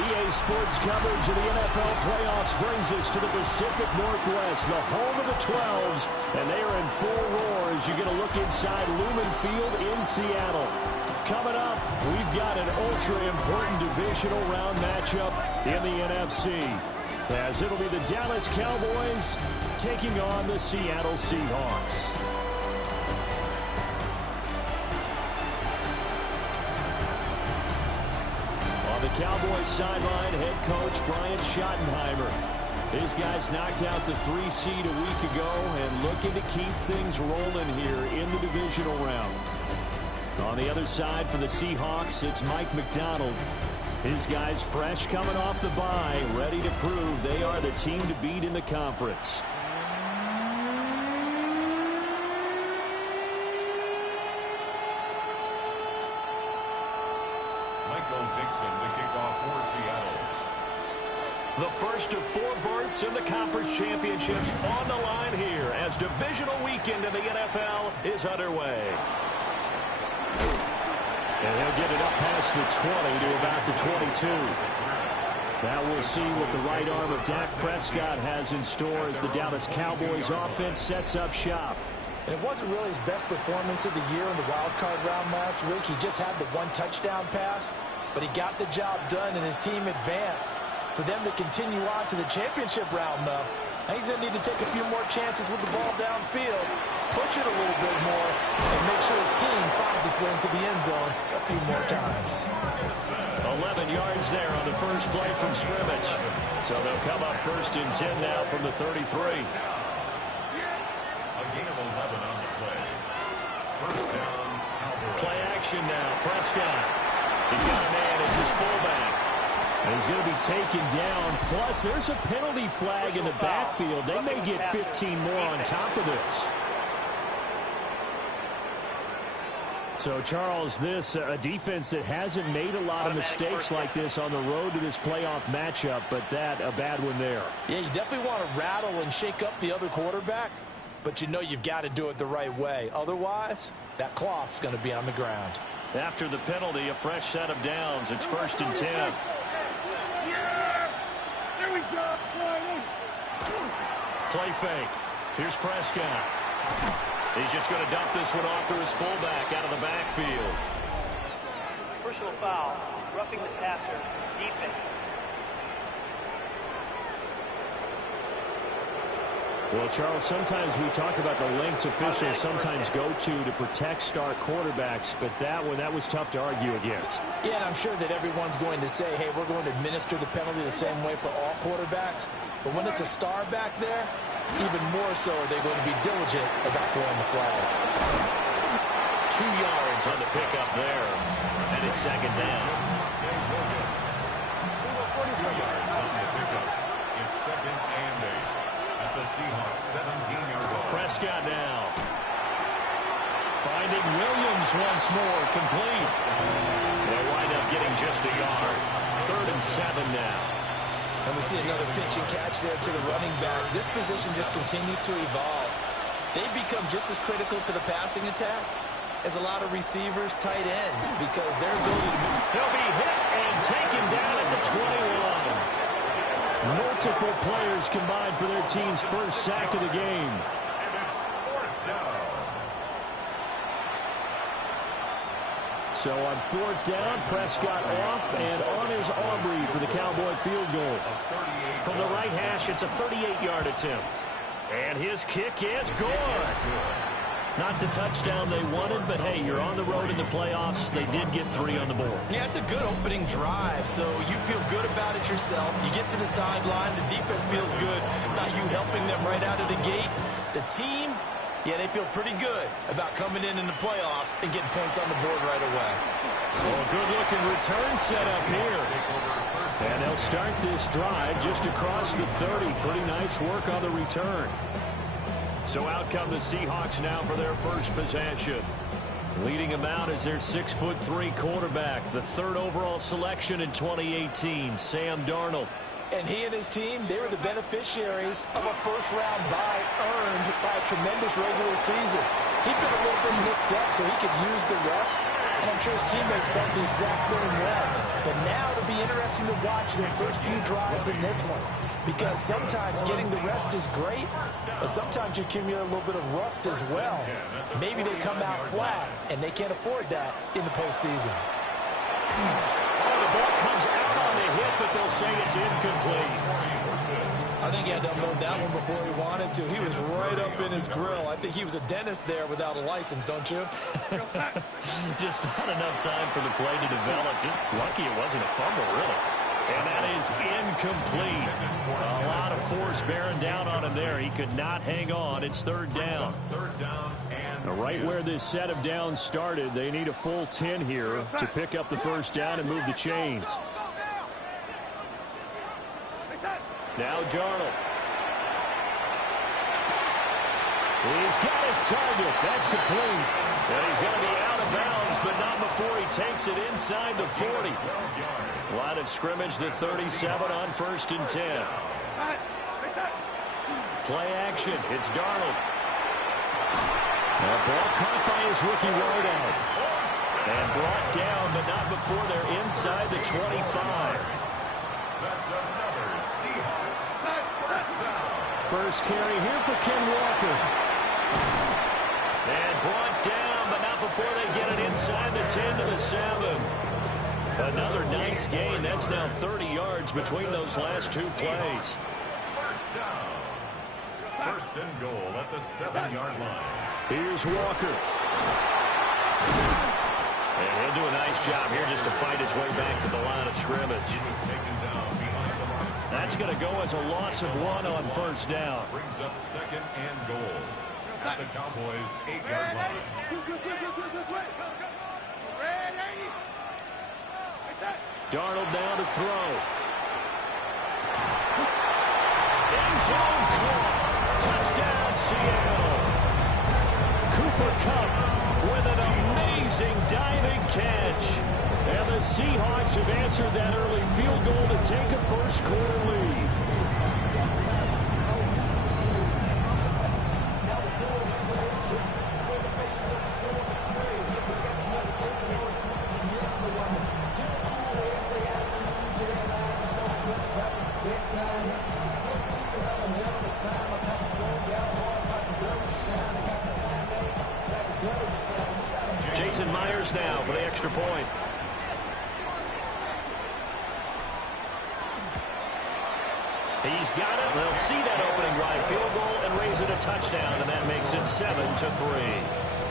EA Sports coverage of the NFL playoffs brings us to the Pacific Northwest, the home of the 12s, and they are in full roar as you get a look inside Lumen Field in Seattle. Coming up, we've got an ultra-important divisional round matchup in the NFC, as it'll be the Dallas Cowboys taking on the Seattle Seahawks. On the Cowboys sideline, head coach Brian Schottenheimer. His guys knocked out the 3 seed a week ago and looking to keep things rolling here in the divisional round. On the other side for the Seahawks, it's Mike McDonald. His guys fresh coming off the bye, ready to prove they are the team to beat in the conference. The first of 4 berths in the conference championships on the line here as divisional weekend in the NFL is underway. And he'll get it up past the 20 to about the 22. Now we'll see what the right arm of Dak Prescott has in store as the Dallas Cowboys offense sets up shop. And it wasn't really his best performance of the year in the wild card round last week. He just had the 1 touchdown pass, but he got the job done and his team advanced. For them to continue on to the championship round, though, he's going to need to take a few more chances with the ball downfield, push it a little bit more, and make sure his team finds its way into the end zone a few more times. 11 yards there on the first play from scrimmage. So they'll come up 1st and 10 now from the 33. A gain of 11 on the play. First down, Cowboys. Play action now. Prescott. He's got a man. It's his fullback. And he's going to be taken down. Plus, there's a penalty flag in the backfield. They may get 15 more on top of this. So, Charles, this a defense that hasn't made a lot of mistakes like this on the road to this playoff matchup, but that a bad one there. Yeah, you definitely want to rattle and shake up the other quarterback, but you know you've got to do it the right way. Otherwise, that cloth's going to be on the ground. After the penalty, a fresh set of downs. It's 1st and 10. Play fake. Here's Prescott. He's just going to dump this one off to his fullback out of the backfield. Personal foul, roughing the passer, defense. Well, Charles, sometimes we talk about the lengths officials sometimes go to protect star quarterbacks, but that one, that was tough to argue against. Yeah, and I'm sure that everyone's going to say, hey, we're going to administer the penalty the same way for all quarterbacks. But when it's a star back there, even more so are they going to be diligent about throwing the flag. 2 yards on the pickup there, and it's 2nd down. 2 yards on the pickup. It's 2nd and 8. At the Seahawks 17-yard line. Prescott now. Finding Williams once more, complete. They'll wind up getting just a yard. 3rd and 7 now. And we see another pitch and catch there to the running back. This position just continues to evolve. They become just as critical to the passing attack as a lot of receivers, tight ends, because their ability to move. He'll be hit and taken down at the 21. Multiple players combined for their team's first sack of the game. And it's 4th down. So on 4th down, Prescott off and on his Aubrey for the Cowboy field goal. From the right hash, it's a 38-yard attempt. And his kick is good. Not the touchdown they wanted, but hey, you're on the road in the playoffs. They did get 3 on the board. Yeah, it's a good opening drive, so you feel good about it yourself. You get to the sidelines, the defense feels good. Now you helping them right out of the gate. The team, yeah, they feel pretty good about coming in the playoffs and getting points on the board right away. Well, good-looking return set up here. And they'll start this drive just across the 30. Pretty nice work on the return. So out come the Seahawks now for their first possession. Leading them out is their 6'3" quarterback, the 3rd overall selection in 2018, Sam Darnold. And he and his team, they were the beneficiaries of a first-round bye earned by a tremendous regular season. He'd been a little bit nicked up, so he could use the rest. And I'm sure his teammates felt the exact same way. But now it'll be interesting to watch their first few drives in this one. Because sometimes getting the rest is great, but sometimes you accumulate a little bit of rust as well. Maybe they come out flat, and they can't afford that in the postseason. Oh, the ball comes out on the hit, but they'll say it's incomplete. I think he had to unload that one before he wanted to. He was right up in his grill. I think he was a dentist there without a license, don't you? Just not enough time for the play to develop. Just lucky it wasn't a fumble, really. And that is incomplete. A lot of force bearing down on him there. He could not hang on. It's third down. Now, right where this set of downs started, they need a full 10 here to pick up the first down and move the chains. Now Darnold. He's got his target. That's complete. And he's going to be out of bounds, but not before he takes it inside the 40. Line of scrimmage, the 37 on 1st and 10. Play action. It's Darnold. That ball caught by his rookie wideout. And brought down, but not before they're inside the 25. That's another Seahawks first down. First carry here for Ken Walker. And brought down, but not before they get it inside the 10 to the 7. Another nice gain. That's now 30 yards between those last two plays. First down. First and goal at the 7-yard line. Here's Walker. And he'll do a nice job here just to fight his way back to the line of scrimmage. He was taken down behind the line of scrimmage. That's going to go as a loss of 1 on first down. Brings up second and goal at the Cowboys' 8-yard line. Darnold now to throw. End zone caught. Touchdown, Seattle. Cooper Kupp with an amazing diving catch. And the Seahawks have answered that early field goal to take a first-quarter lead. Jason Myers now for the extra point. He's got it. They'll see that opening drive field goal and raise it a touchdown, and that makes it 7-3.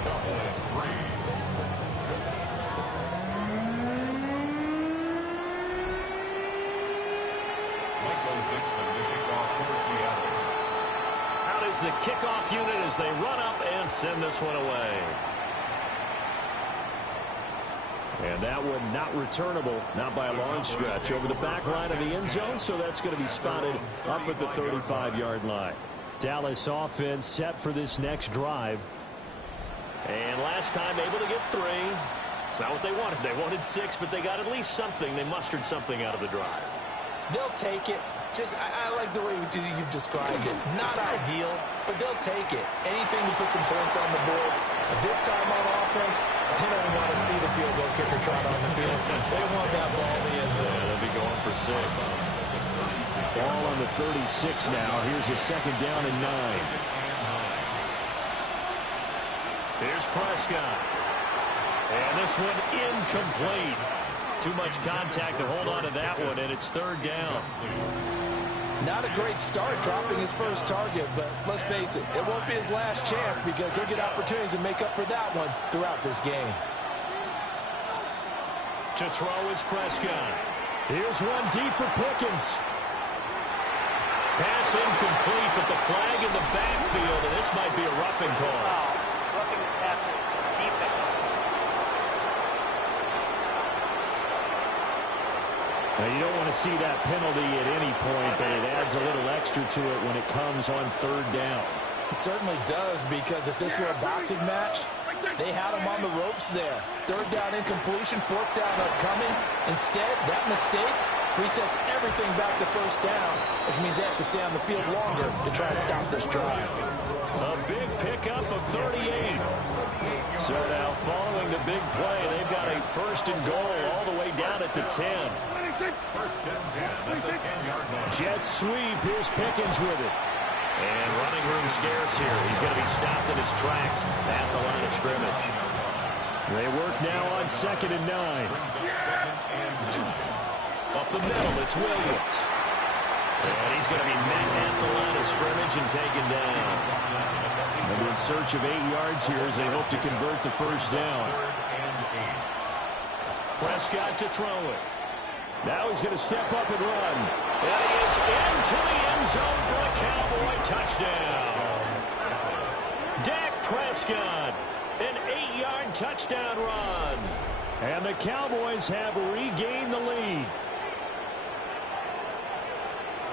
Cowboys 3. Michael Dixon, the kickoff for Seattle. Out is the kickoff unit as they run up and send this one away. And that one not returnable, not by a long stretch, over the back line of the end zone, so that's going to be spotted up at the 35-yard line. Dallas offense set for this next drive. And last time able to get 3. It's not what they wanted. They wanted 6, but they got at least something. They mustered something out of the drive. They'll take it. I like the way you've described it. Not ideal, but they'll take it. Anything to put some points on the board. But this time on offense, they don't want to see the field goal kicker trot on the field. They want that ball in the end zone. Yeah, they'll be going for 6. Ball on the 36 now. Here's a second down and 9. Here's Prescott. And this one incomplete. Too much contact to hold on to that one, and it's third down. Not a great start dropping his first target, but let's face it, it won't be his last chance because he'll get opportunities to make up for that one throughout this game. To throw is Prescott. Here's one deep for Pickens. Pass incomplete, but the flag in the backfield, and this might be a roughing call. Roughing the passer, defense. Now, you don't want to see that penalty at any point, but it adds a little extra to it when it comes on third down. It certainly does, because if this were a boxing match, they had him on the ropes there. Third down incompletion, fourth down upcoming. Instead, that mistake Resets everything back to first down, which means they have to stay on the field longer to try and stop this drive. A big pickup of 38. So now following the big play, they've got a first and goal all the way down at the 10. First and 10 at the 10-yard line. Jet sweep. Here's Pickens with it. And running room scarce here. He's going to be stopped in his tracks at the line of scrimmage. They work now on 2nd and 9. Up the middle, it's Williams. And he's going to be met at the line of scrimmage and taken down. And in search of 8 yards here as they hope to convert the first down. Prescott to throw it. Now he's going to step up and run. And he is into the end zone for a Cowboy touchdown. Dak Prescott, an 8-yard touchdown run. And the Cowboys have regained the lead.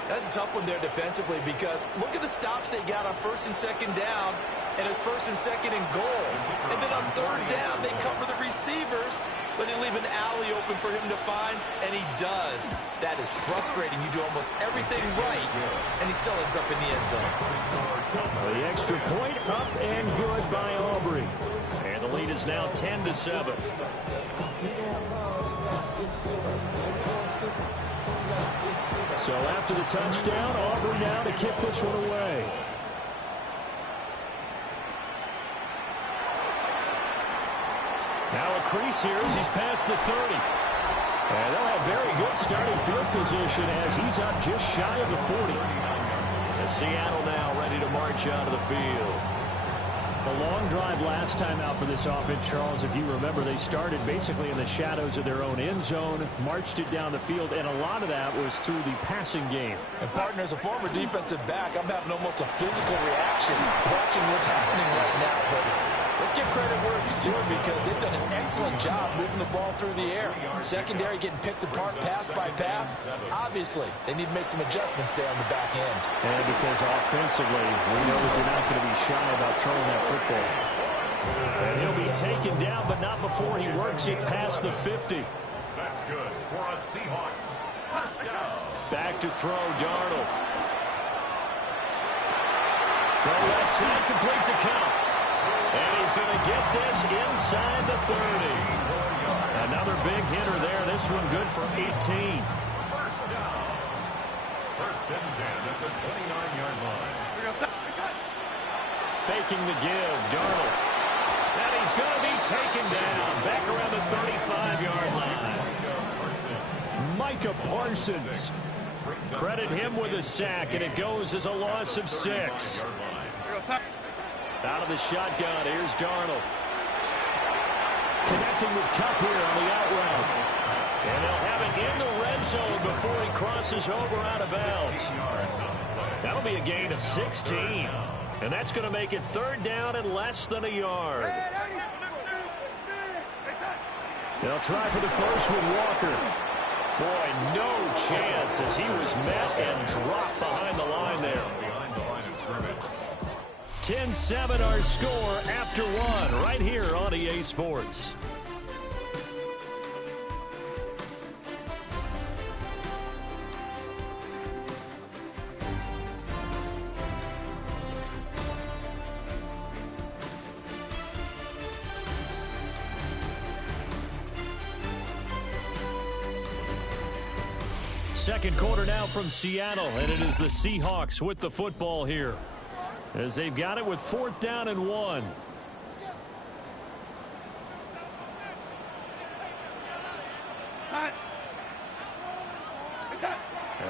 That's a tough one there defensively because look at the stops they got on 1st and 2nd down, and it's 1st and 2nd and goal. And then on 3rd down, they cover the receivers, but they leave an alley open for him to find, and he does. That is frustrating. You do almost everything right, and he still ends up in the end zone. The extra point up and good by Aubrey. And the lead is now 10-7. So after the touchdown, Aubrey now to kick this one away. Now a crease here as he's past the 30. And they'll have very good starting field position as he's up just shy of the 40. As Seattle now ready to march out of the field. A long drive last time out for this offense, Charles. If you remember, they started basically in the shadows of their own end zone, marched it down the field, and a lot of that was through the passing game. And, partner, as a former defensive back, I'm having almost a physical reaction watching what's happening right now. But let's give credit where it's due because they've done an excellent job moving the ball through the air. Secondary getting picked apart pass by pass. Obviously, they need to make some adjustments there on the back end. And because offensively, we know that they're not going to be shy about throwing that football. And he'll be taken down, but not before he works it past the 50. That's good for a Seahawks. First down. Back to throw, Darnold. From left side, complete to Cup. And he's going to get this inside the 30. Another big hitter there. This one good for 18. First down. First and 10 at the 29-yard line. Faking the give, Darnold. And he's going to be taken down. Back around the 35-yard line. Micah Parsons. Credit him with a sack, and it goes as a loss of 6. Out of the shotgun, here's Darnold. Connecting with Kupp here on the out route. And they'll have it in the red zone before he crosses over out of bounds. That'll be a gain of 16. And that's going to make it 3rd down and less than a yard. They'll try for the first with Walker. Boy, no chance as he was met and dropped behind the line there. 10-7 our score after 1 right here on EA Sports. Second quarter now from Seattle, and it is the Seahawks with the football here as they've got it with 4th down and 1.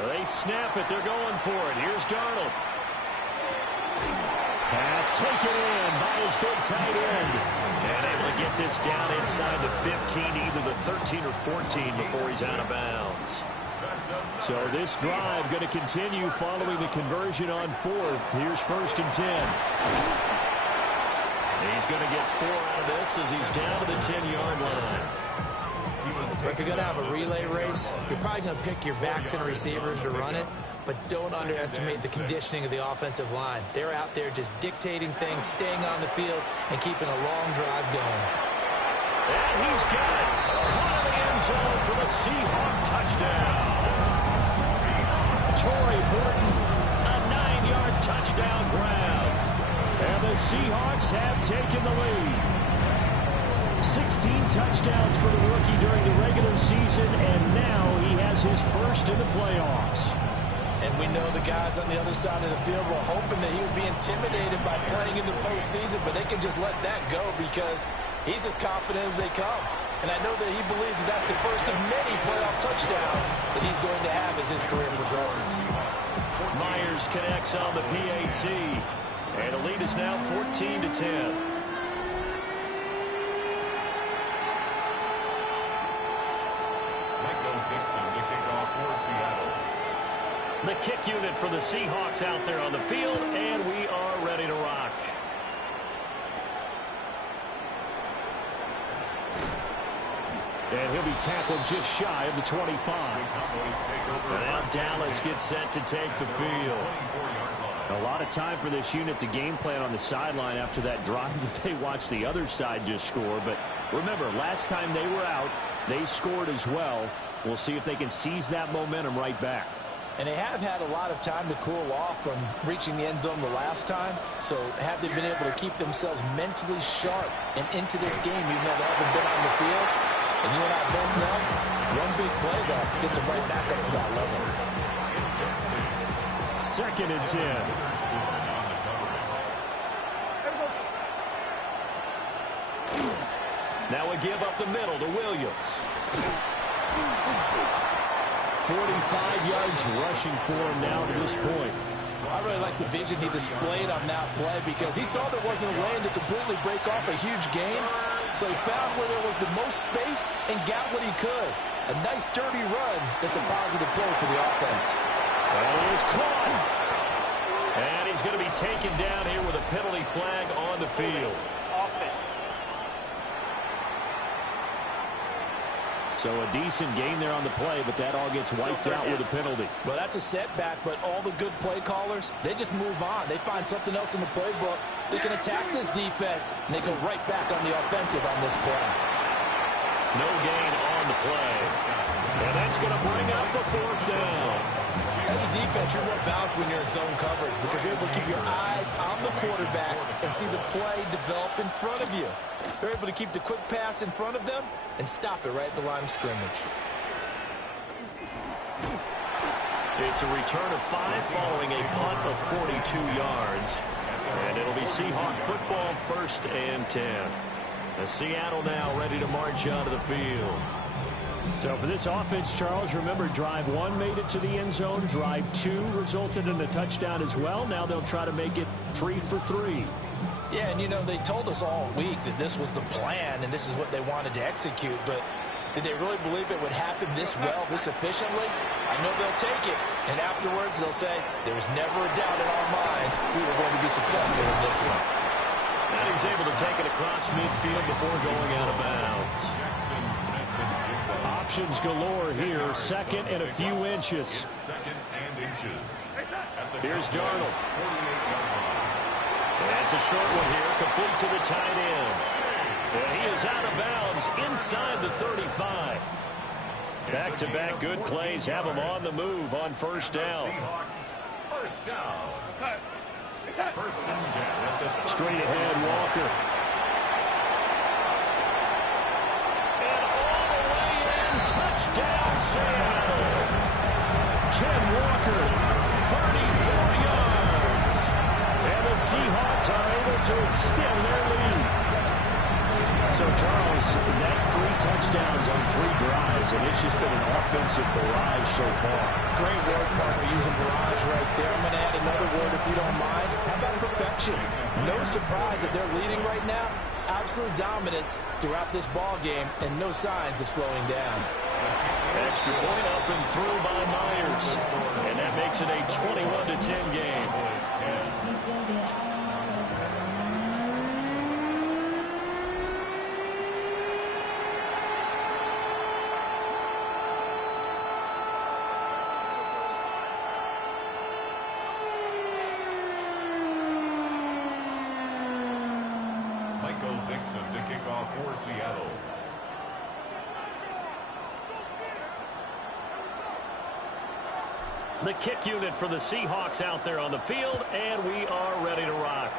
They snap it. They're going for it. Here's Darnold. Pass taken in by his big tight end. And able to get this down inside the 15, either the 13 or 14 before he's out of bounds. So this drive going to continue following the conversion on 4th. Here's 1st and 10. He's going to get 4 out of this as he's down to the 10-yard line. If you're going to have a relay race, you're probably going to pick your backs and receivers to run it, but don't underestimate the conditioning of the offensive line. They're out there just dictating things, staying on the field, and keeping a long drive going. And he's got it. Caught in the end zone for the Seahawk touchdown. Torrey Horton, a 9-yard touchdown grab. And the Seahawks have taken the lead. 16 touchdowns for the rookie during the regular season, and now he has his first in the playoffs. And we know the guys on the other side of the field were hoping that he would be intimidated by playing in the postseason, but they can just let that go because he's as confident as they come. And I know that he believes that that's the first of many playoff touchdowns that he's going to have as his career progresses. Myers connects on the PAT, and the lead is now 14-10. The kick unit for the Seahawks out there on the field, and we are ready to rock. And he'll be tackled just shy of the 25. And now Dallas gets set to take the field. A lot of time for this unit to game plan on the sideline after that drive that they watched the other side just score. But remember, last time they were out, they scored as well. We'll see if they can seize that momentum right back. And they have had a lot of time to cool off from reaching the end zone the last time. So have they been able to keep themselves mentally sharp and into this game even though they haven't been on the field? And you and I both know one big play though gets them right back up to that level. 2nd and 10. Now a give up the middle to Williams. 45 yards rushing for him now to this point. I really like the vision he displayed on that play because he saw there wasn't a lane to completely break off a huge gain. So he found where there was the most space and got what he could. A nice dirty run that's a positive play for the offense. And he is caught. And he's going to be taken down here with a penalty flag on the field. Offense. So a decent gain there on the play, but that all gets wiped out with a penalty. Well, that's a setback, but all the good play callers, they just move on. They find something else in the playbook. They can attack this defense, and they go right back on the offensive on this play. No gain on the play. And that's going to bring up the 4th down. As a defense, you're more balanced when you're in zone coverage because you're able to keep your eyes on the quarterback and see the play develop in front of you. They're able to keep the quick pass in front of them and stop it right at the line of scrimmage. It's a return of 5 following a punt of 42 yards. And it'll be Seahawk football 1st and 10. As Seattle now ready to march onto the field. So for this offense, Charles, remember drive 1 made it to the end zone. Drive 2 resulted in a touchdown as well. Now they'll try to make it 3 for 3. Yeah, and you know, they told us all week that this was the plan and this is what they wanted to execute, but did they really believe it would happen this well, this efficiently? I know they'll take it, and afterwards they'll say, there was never a doubt in our minds we were going to be successful in this one. And he's able to take it across midfield before going out of bounds. Options galore here, 2nd and a few inches. Here's Darnold. That's a short one here, complete to the tight end. And he is out of bounds inside the 35. Back-to-back good plays have him on the move on 1st down. First down. First and 10. Straight ahead, Walker. And all the way in, touchdown, Seattle. Ken Walker, 34 yards. And the Seahawks are able to extend their lead. So, Charles, that's 3 touchdowns on 3 drives, and it's just been an offensive barrage so far. Great word, partner, using barrage right there. I'm going to add another word if you don't mind. How about perfection? No surprise that they're leading right now. Absolute dominance throughout this ball game, and no signs of slowing down. Extra point up and through by Myers. And that makes it a 21-10 game. To kick off for Seattle. The kick unit for the Seahawks out there on the field, and we are ready to rock.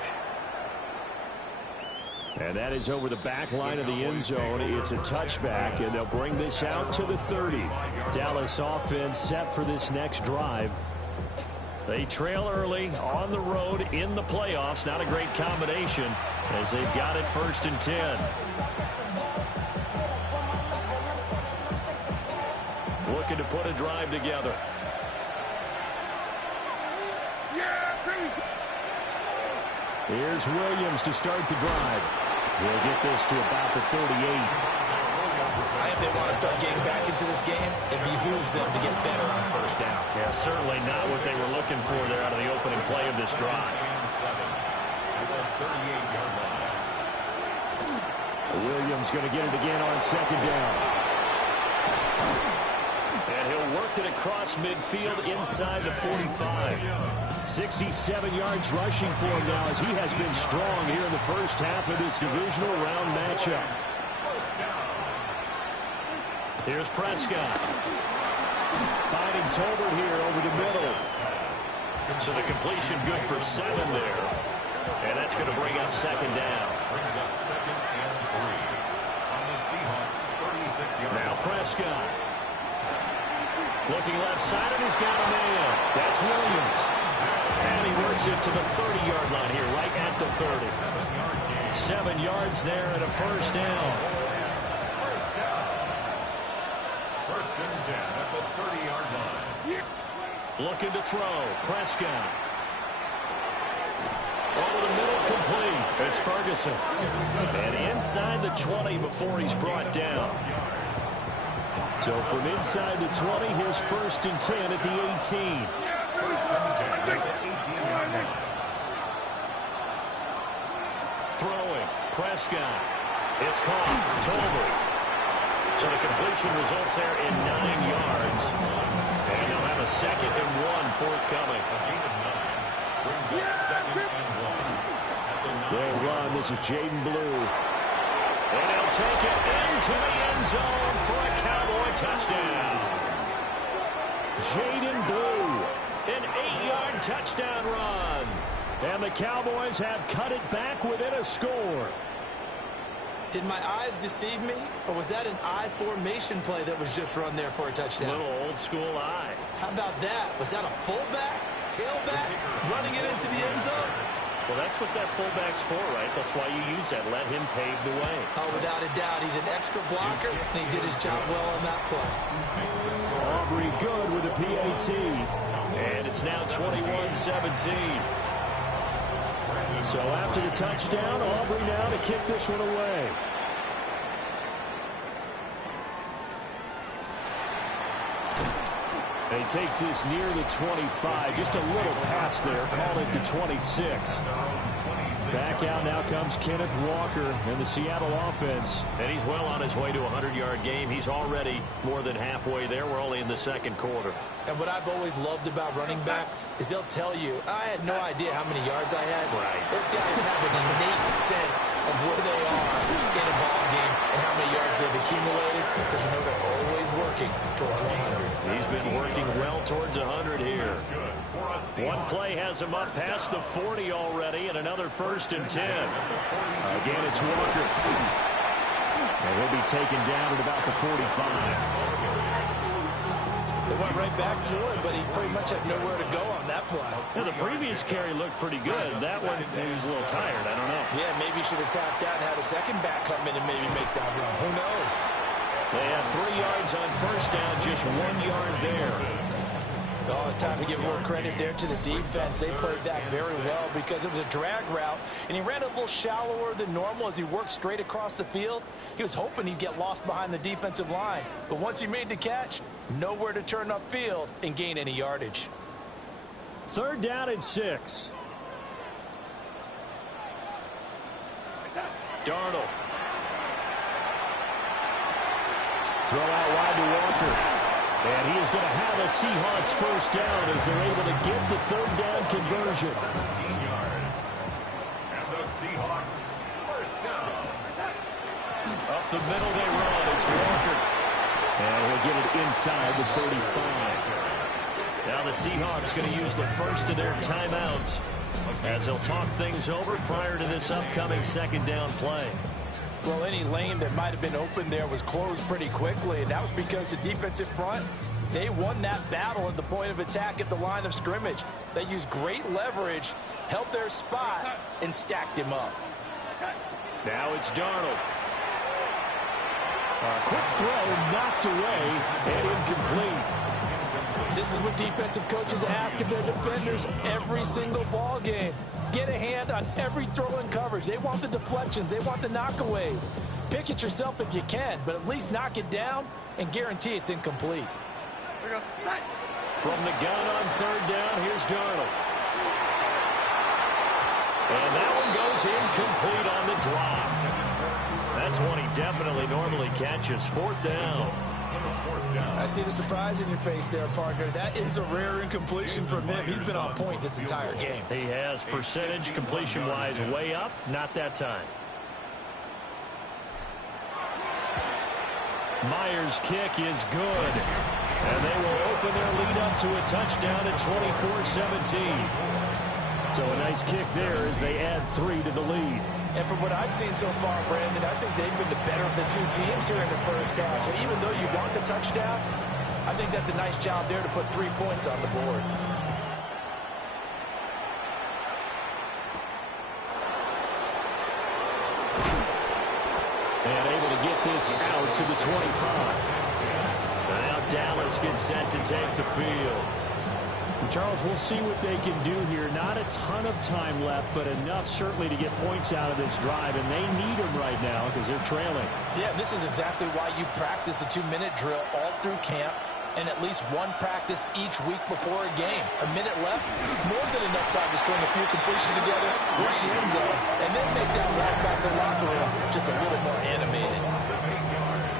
And that is over the back line of the end zone. It's a touchback, and they'll bring this out to the 30. Dallas offense set for this next drive. They trail early on the road in the playoffs. Not a great combination as they've got it 1st and 10. Looking to put a drive together. Here's Williams to start the drive. We'll get this to about the 38. If they want to start getting back into this game, it behooves them to get better on 1st down. Yeah, certainly not what they were looking for there out of the opening play of this drive. Williams going to get it again on 2nd down. And he'll work it across midfield inside the 45. 67 yards rushing for him now as he has been strong here in the first half of this divisional round matchup. Here's Prescott. Finding Tolbert here over the middle. So the completion good for 7 there. And that's going to bring up 2nd down. Brings up 2nd and 3 on the Seahawks 36-yard. Now Prescott. Looking left side, and he's got a man. That's Williams. And he works it to the 30-yard line here, right at the 30. 7 yards there and a 1st down. 1st and 10 at the 30-yard line. Looking to throw. Prescott. Over the middle, complete. It's Ferguson. And inside the 20 before he's brought down. So from inside the 20, here's 1st and 10 at the 18. 1st and 10 at the 18-yard line. Throwing. Prescott. It's caught. Tolbert. So the completion results there in 9 yards. And they'll have a 2nd and 1 forthcoming. A gain of 9 brings up 2nd and 1. They'll run. This is Jaden Blue. And he'll take it into the end zone for a Cowboy touchdown. Jaden Blue, an 8-yard touchdown run. And the Cowboys have cut it back within a score. Did my eyes deceive me, or was that an I formation play that was just run there for a touchdown? Little old school eye. How about that? Was that a fullback, tailback, running it into the end zone? Well, that's what that fullback's for, right? That's why you use that. Let him pave the way. Oh, without a doubt. He's an extra blocker, and he did his job well on that play. Aubrey good with a PAT. And it's now 21-17. So after the touchdown, Aubrey now to kick this one away. And he takes this near the 25. Just a little pass there. Call it the 26. Back out now comes Kenneth Walker and the Seattle offense. And he's well on his way to a 100-yard game. He's already more than halfway there. We're only in the 2nd quarter. And what I've always loved about running backs is they'll tell you, I had no idea how many yards I had. Right. Those guys have an innate sense of where they are in a ball game and how many yards they've accumulated, because you know they're always working towards 100. He's been working well towards 100 here. One play has him up past the 40 already, and another 1st and 10. Again, it's Walker. And he'll be taken down at about the 45. They went right back to him, but he pretty much had nowhere to go on that play. Now, the previous carry looked pretty good. That one, maybe he was a little tired. I don't know. Yeah, maybe he should have tapped out and had a second back come in and maybe make that run. Who knows? They had 3 yards on 1st down, just 1 yard there. Oh, it's time to give more credit there to the defense. They played that very well because it was a drag route, and he ran a little shallower than normal as he worked straight across the field. He was hoping he'd get lost behind the defensive line, but once he made the catch, nowhere to turn upfield and gain any yardage. 3rd down and 6. Darnold. Throw out wide to Walker. And he is going to have a Seahawks 1st down as they're able to get the 3rd down conversion. 17 yards. And the Seahawks 1st down. Up the middle they run. It's Walker. And he'll get it inside the 35. Now the Seahawks going to use the first of their timeouts as they'll talk things over prior to this upcoming second down play. Well, any lane that might have been open there was closed pretty quickly, and that was because the defensive front, they won that battle at the point of attack at the line of scrimmage. They used great leverage, held their spot, and stacked him up. Now it's Darnold. A quick throw knocked away and incomplete. This is what defensive coaches ask of their defenders every single ball game. Get a hand on every throw in coverage. They want the deflections. They want the knockaways. Pick it yourself if you can, but at least knock it down and guarantee it's incomplete. From the gun on third down, here's Darnold. And that one goes incomplete on the drop. That's one he definitely normally catches. Fourth down. I see the surprise in your face there, partner. That is a rare incompletion from him. He's been on point this entire game. He has percentage completion-wise way up. Not that time. Myers' kick is good. And they will open their lead up to a touchdown at 24-17. So a nice kick there as they add 3 to the lead. And from what I've seen so far, Brandon, I think they've been the better of the two teams here in the first half. So even though you want the touchdown, I think that's a nice job there to put 3 points on the board. And able to get this out to the 25. Now Dallas gets set to take the field. Charles, we'll see what they can do here. Not a ton of time left, but enough certainly to get points out of this drive, and they need them right now because they're trailing. Yeah, this is exactly why you practice a 2-minute drill all through camp and at least one practice each week before a game. A minute left, more than enough time to string a few completions together, push the end zone, and then make that walk back to the locker room just a little more animated.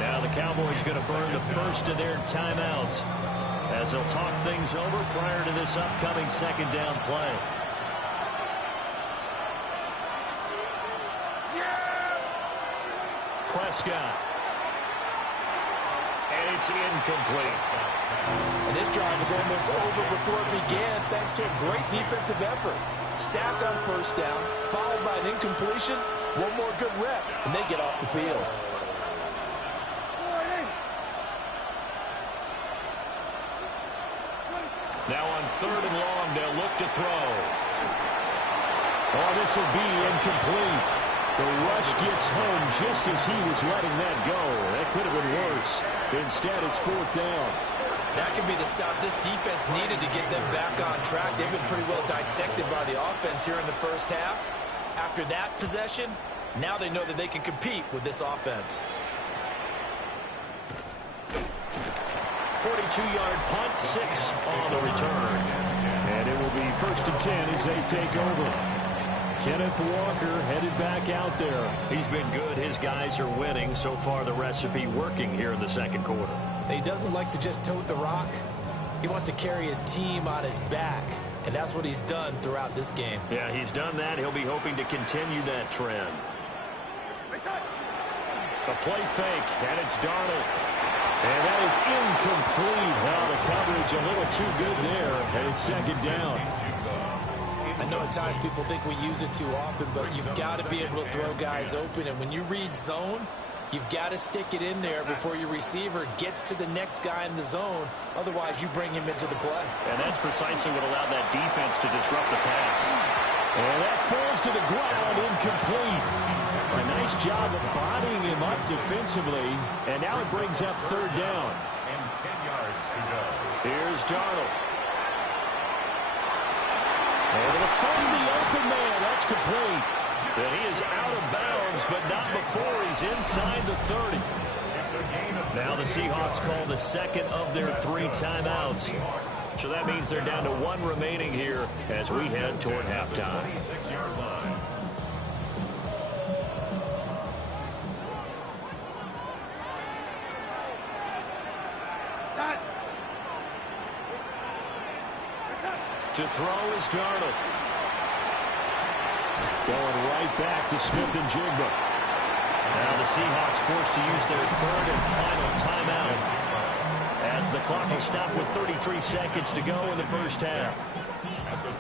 Now the Cowboys going to burn the first of their timeouts as they'll talk things over prior to this upcoming second down play. Prescott. And it's incomplete. And this drive is almost over before it began thanks to a great defensive effort. Sacked on first down, followed by an incompletion, one more good rep, and they get off the field. Now on third and long, they'll look to throw. Oh, this will be incomplete. The rush gets home just as he was letting that go. That could have been worse. Instead, it's fourth down. That could be the stop this defense needed to get them back on track. They've been pretty well dissected by the offense here in the first half. After that possession, now they know that they can compete with this offense. 42-yard punt, 6 on the return. And it will be 1st and 10 as they take over. Kenneth Walker headed back out there. He's been good. His guys are winning. So far, the recipe working here in the second quarter. He doesn't like to just tote the rock. He wants to carry his team on his back. And that's what he's done throughout this game. Yeah, he's done that. He'll be hoping to continue that trend. A play fake, and it's Darnold. And that is incomplete. Well, the coverage a little too good there, and it's second down. I know at times people think we use it too often, but you've got to be able to throw guys open. And when you read zone, you've got to stick it in there before your receiver gets to the next guy in the zone. Otherwise, you bring him into the play. And that's precisely what allowed that defense to disrupt the pass. And that falls to the ground, incomplete. A nice job of bodying him up defensively. And now it brings up third down. And 10 yards to go. Here's Darnold. Able to find the open man. That's complete. And he is out of bounds, but not before he's inside the 30. Now the Seahawks call the second of their 3 timeouts. So that means they're down to 1 remaining here as we head toward halftime. 26-yard line. To throw is Darnold. Going right back to Smith-Njigba. Now the Seahawks forced to use their 3rd and final timeout as the clock will stop with 33 seconds to go in the first half.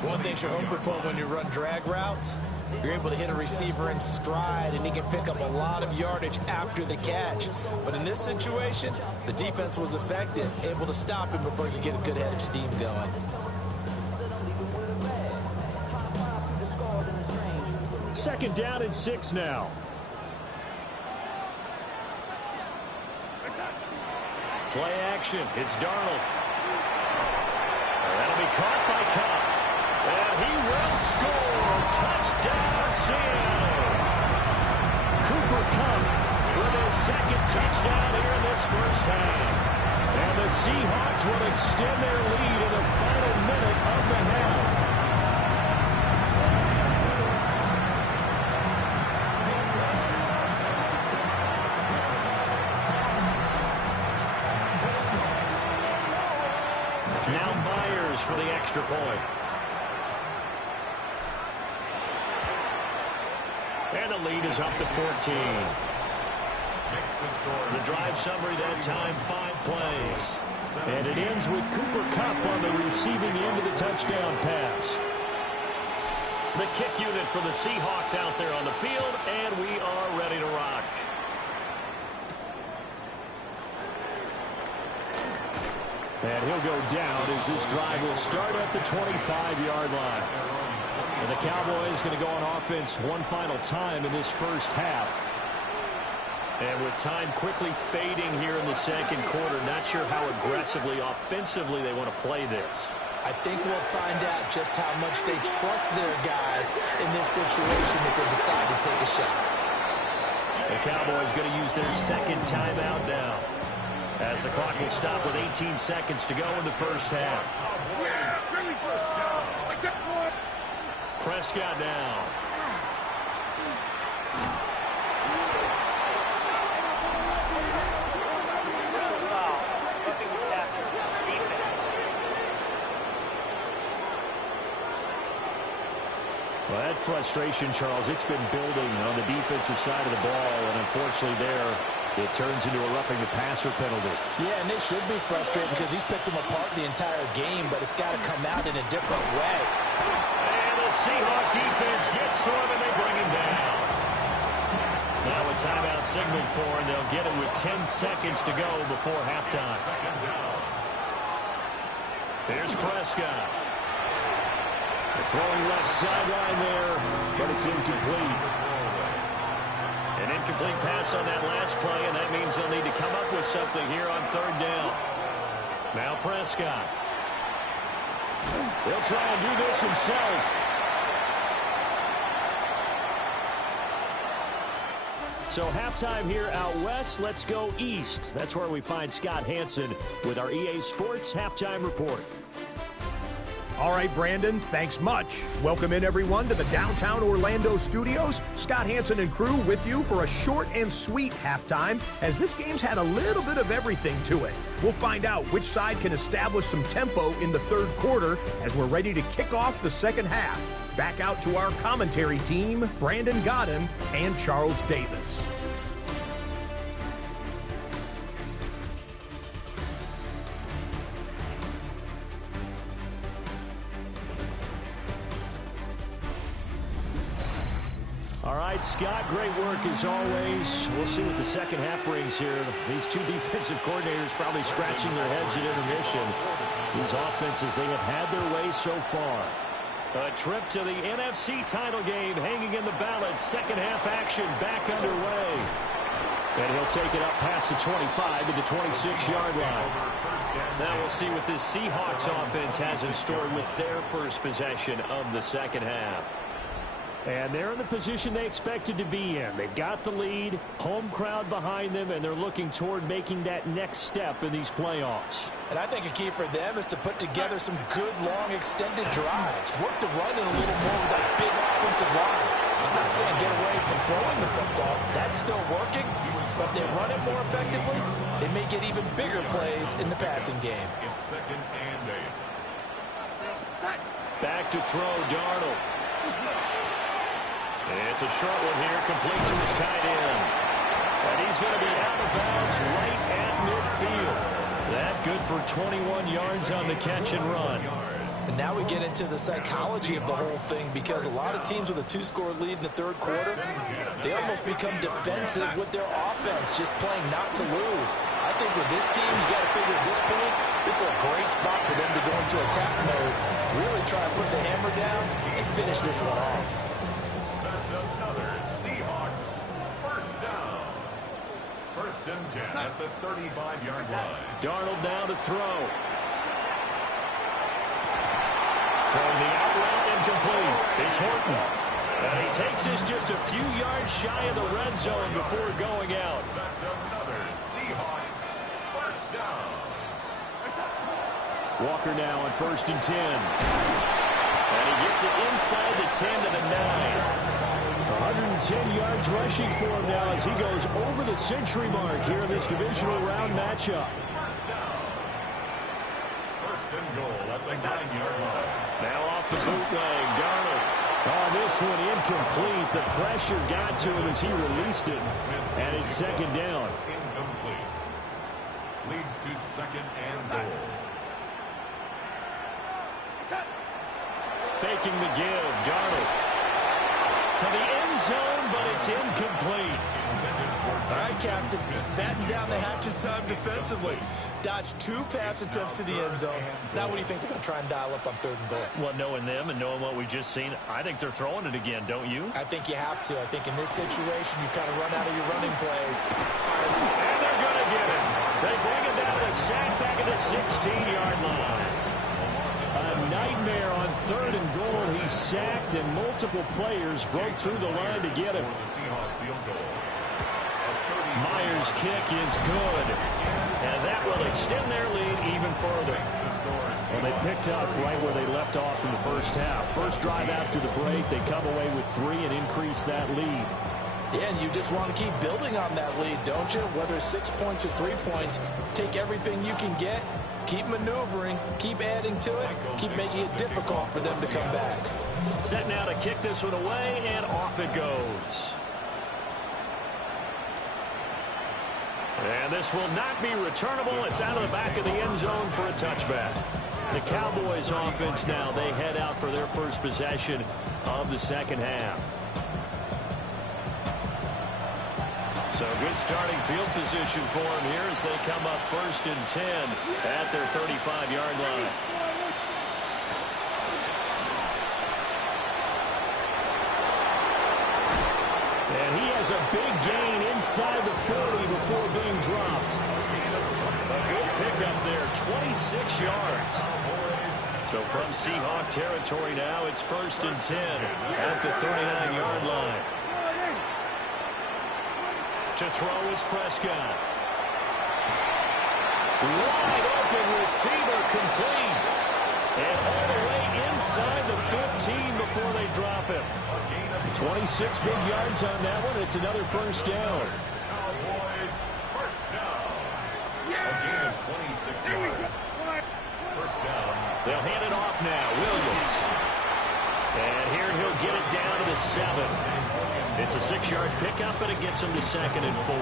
One thing you're hoping for when you run drag routes, you're able to hit a receiver in stride, and he can pick up a lot of yardage after the catch. But in this situation, the defense was effective, able to stop him before he could get a good head of steam going. Second down and 6 now. Play action. It's Darnold. That'll be caught by Cup. And he will score. Touchdown, Seattle. Cooper Kupp with his second touchdown here in this first half. And the Seahawks will extend their lead in the final minute of the half. Now Myers for the extra point. And the lead is up to 14. The drive summary that time, 5 plays. And it ends with Cooper Kupp on the receiving end of the touchdown pass. The kick unit for the Seahawks out there on the field, and we are ready to rock. And he'll go down as this drive will start at the 25-yard line. And the Cowboys going to go on offense one final time in this first half. And with time quickly fading here in the second quarter, not sure how aggressively, offensively they want to play this. I think we'll find out just how much they trust their guys in this situation if they decide to take a shot. The Cowboys going to use their second timeout now, as the clock will stop with 18 seconds to go in the first half. Prescott down. Well, that frustration, Charles, it's been building on the defensive side of the ball, and unfortunately there, it turns into a roughing the passer penalty. Yeah, and they should be frustrated because he's picked them apart the entire game, but it's got to come out in a different way. And the Seahawk defense gets to him, and they bring him down. Now a timeout signaled for, and they'll get it with 10 seconds to go before halftime. Here's Prescott. Throwing left sideline there, but it's incomplete. An incomplete pass on that last play, and that means they'll need to come up with something here on third down. Now Prescott. He'll try and do this himself. So halftime here out west. Let's go east. That's where we find Scott Hanson with our EA Sports Halftime Report. All right, Brandon, thanks much. Welcome in, everyone, to the downtown Orlando studios. Scott Hanson and crew with you for a short and sweet halftime, as this game's had a little bit of everything to it. We'll find out which side can establish some tempo in the third quarter as we're ready to kick off the second half. Back out to our commentary team, Brandon Godden and Charles Davis. All right, Scott, great work as always. We'll see what the second half brings here. These two defensive coordinators probably scratching their heads at intermission. These offenses, they have had their way so far. A trip to the NFC title game hanging in the balance. Second half action back underway. And he'll take it up past the 25 to the 26-yard line. Now we'll see what this Seahawks offense has in store with their first possession of the second half. And they're in the position they expected to be in. They've got the lead, home crowd behind them, and they're looking toward making that next step in these playoffs. And I think a key for them is to put together some good, long, extended drives. Work to run it a little more with that big offensive line. I'm not saying get away from throwing the football. That's still working, but they run it more effectively. They may get even bigger plays in the passing game. It's second and 8. Back to throw, Darnold. It's a short one here, complete to his tight end. And he's going to be out of bounds right at midfield. That good for 21 yards on the catch and run. And now we get into the psychology of the whole thing, because a lot of teams with a 2-score lead in the third quarter, they almost become defensive with their offense, just playing not to lose. I think with this team, you got to figure at this point, this is a great spot for them to go into attack mode, really try to put the hammer down and finish this one off. That's another Seahawks first down. First and 10 at the 35-yard line. Darnold now to throw. Throwing the out route incomplete. It's Horton. And he takes this just a few yards shy of the red zone before going out. That's another Seahawks first down. Walker now on first and 10. And he gets it inside the 10 to the 9. 110 yards rushing for him now as he goes over the century mark here in this divisional round matchup. First down. First and goal at the 9-yard line. Now off the bootleg, Darnold. Oh, this one incomplete. The pressure got to him as he released it. And it's second down. Incomplete. Leads to second and goal. Faking the give, Darnold. To the end zone, but it's incomplete. All right, Captain, it's batten down the hatches time defensively. Dodged 2 pass attempts to the end zone. Now what do you think they're going to try and dial up on third and goal? Well, knowing them and knowing what we've just seen, I think they're throwing it again, don't you? I think you have to. I think in this situation, you kind of run out of your running plays. And they're going to get it. They bring it down to the sack back at the 16-yard line. A nightmare on third and goal. He's sacked, and multiple players broke through the line to get him. Myers' kick is good, and that will extend their lead even further. Well, they picked up right where they left off in the first half. First drive after the break, they come away with 3 and increase that lead. Yeah, and you just want to keep building on that lead, don't you? Whether it's 6 points or 3 points, take everything you can get, keep maneuvering, keep adding to it, keep making it difficult for them to come back. Set now to kick this one away, and off it goes. And this will not be returnable. It's out of the back of the end zone for a touchback. The Cowboys offense now, they head out for their first possession of the second half. So good starting field position for them here as they come up first and 10 at their 35-yard line. And he has a big gain inside the 40 before being dropped. A good pickup there, 26 yards. So from Seahawk territory now, it's first and 10 at the 39-yard line. To throw is Prescott. Wide open receiver complete. And all the way inside the 15 before they drop him. 26 big yards on that one. It's another first down. Cowboys first down. Again, 26 yards. First down. They'll hand it off now. Williams. And here he'll get it down to the 7. It's a 6-yard pickup, and it gets him to second and 4.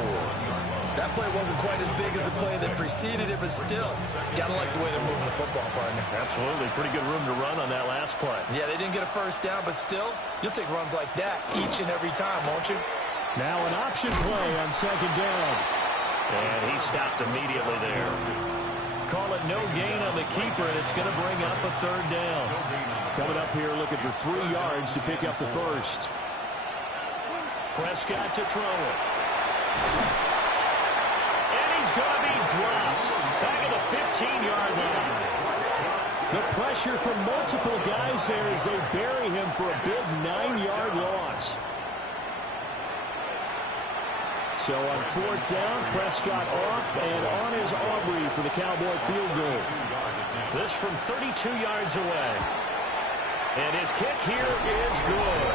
That play wasn't quite as big as the play that preceded it, but still, gotta like the way they're moving the football, partner. Absolutely. Pretty good room to run on that last play. Yeah, they didn't get a first down, but still, you'll take runs like that each and every time, won't you? Now an option play on second down. And he stopped immediately there. Call it no gain on the keeper, and it's going to bring up a third down. Coming up here looking for 3 yards to pick up the first. Prescott to throw it. And he's going to be dropped. Back at the 15-yard line. The pressure from multiple guys there as they bury him for a big 9-yard loss. So on fourth down, Prescott off, and on is Aubrey for the Cowboy field goal. This from 32 yards away. And his kick here is good.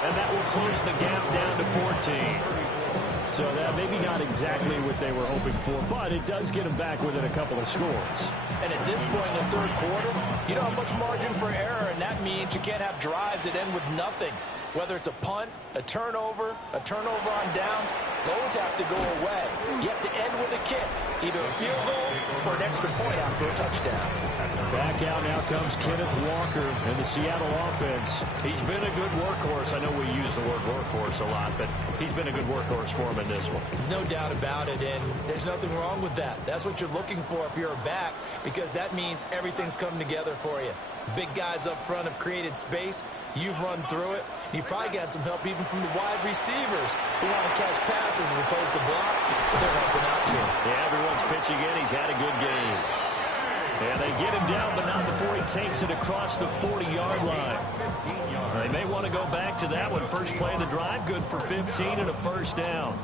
And that will close the gap down to 14. So that maybe not exactly what they were hoping for, but it does get them back within a couple of scores. And at this point in the third quarter, you don't have much margin for error, and that means you can't have drives that end with nothing. Whether it's a punt, a turnover on downs, those have to go away. You have to end with a kick, either a field goal or an extra point after a touchdown. Back out now comes Kenneth Walker and the Seattle offense. He's been a good workhorse. I know we use the word workhorse a lot, but he's been a good workhorse for him in this one. No doubt about it, and there's nothing wrong with that. That's what you're looking for if you're a back, because that means everything's coming together for you. Big guys up front have created space. You've run through it. You've probably got some help even from the wide receivers who want to catch passes as opposed to block. They're helping out too. Yeah, everyone's pitching in. He's had a good game. And they get him down, but not before he takes it across the 40-yard line. They may want to go back to that one. First play of the drive, good for 15 and a first down.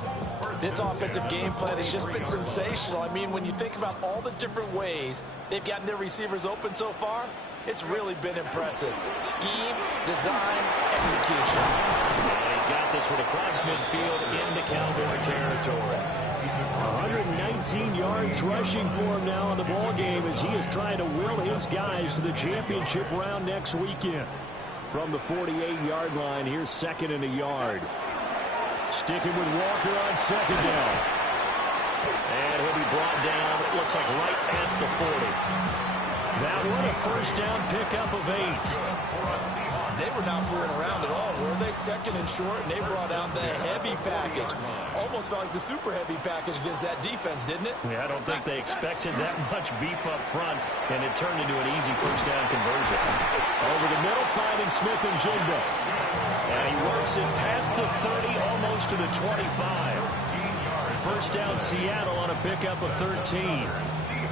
This offensive game plan has just been sensational. I mean, when you think about all the different ways they've gotten their receivers open so far, it's really been impressive. Scheme, design, execution. And he's got this one across midfield into Cowboy territory. 119 yards rushing for him now in the ball game as he is trying to will his guys to the championship round next weekend. From the 48-yard line, here's second and a yard. Sticking with Walker on second down. And he'll be brought down, it looks like right at the 40. That one a first down pickup of 8. They were not fooling around at all, were they? Second and short, and they brought out the heavy package. Almost felt like the super heavy package against that defense, didn't it? Yeah, I don't think they expected that much beef up front, and it turned into an easy first down conversion. Over the middle, finding Smith-Njigba. And he works it past the 30, almost to the 25. First down Seattle on a pickup of 13.